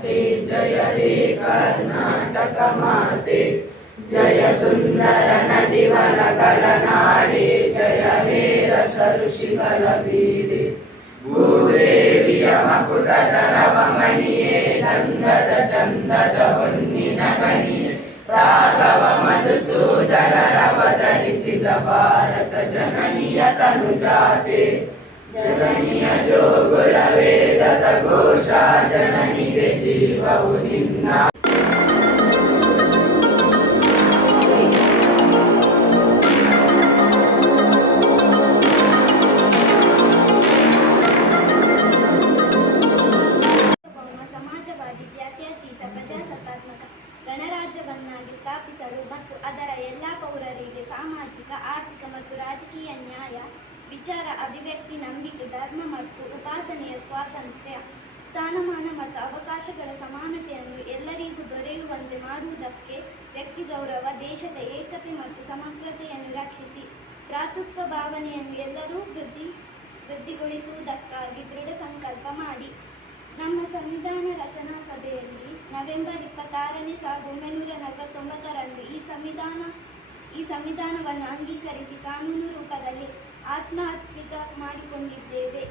जय हे कर्नाटक माते जय सुंदर नदीवन गडनाडे जय हे रस ऋषिवल बीडे भूरेवियमकुटतरवमणिये नन्दद चन्दद हुन्निन गणिये राघव मधुसूदन रवदनिसिल भारत जननीय तनुजाते जननीय जो गुरवे जत घोषा जननी ಶಿವವು ನಿನ್ನ ಪ್ರಜಾಸತ್ತಾತ್ಮಕ ಗಣರಾಜ್ಯವನ್ನಾಗಿ ಮತ್ತು ಅದರ ಎಲ್ಲ ಪೌರರಿಗೆ ಸಾಮಾಜಿಕ ಆರ್ಥಿಕ ಮತ್ತು ರಾಜಕೀಯ ನ್ಯಾಯ ವಿಚಾರ ಅಭಿವ್ಯಕ್ತಿ ನಂಬಿಕೆ ಧರ್ಮ ಮತ್ತು ಉಪಾಸನೆಯ ಅವಕಾಶಗಳ ಸಮಾನತೆಯನ್ನು ಎಲ್ಲರಿಗೂ ದೊರೆಯುವಂತೆ ಮಾಡುವುದಕ್ಕೆ ವ್ಯಕ್ತಿ ಗೌರವ ದೇಶದ ಏಕತೆ ಮತ್ತು ಸಮಗ್ರತೆಯನ್ನು ರಕ್ಷಿಸಿ ಭ್ರಾತೃತ್ವ ಭಾವನೆಯನ್ನು ಎಲ್ಲರೂ ವೃದ್ಧಿ ವೃದ್ಧಿಗೊಳಿಸುವುದಕ್ಕಾಗಿ ದೃಢ ಸಂಕಲ್ಪ ಮಾಡಿ ನಮ್ಮ ಸಂವಿಧಾನ ರಚನಾ ಸಭೆಯಲ್ಲಿ ನವೆಂಬರ್ ಇಪ್ಪತ್ತಾರನೇ ಸಾವಿರದ ಒಂಬೈನೂರ ನಲವತ್ತೊಂಬತ್ತರಂದು ಈ ಸಂವಿಧಾನ ಈ ಸಂವಿಧಾನವನ್ನು ಅಂಗೀಕರಿಸಿ ಕಾನೂನು ರೂಪದಲ್ಲಿ ಆತ್ಮಹತ್ವಿತ ಮಾಡಿಕೊಂಡಿದ್ದೇವೆ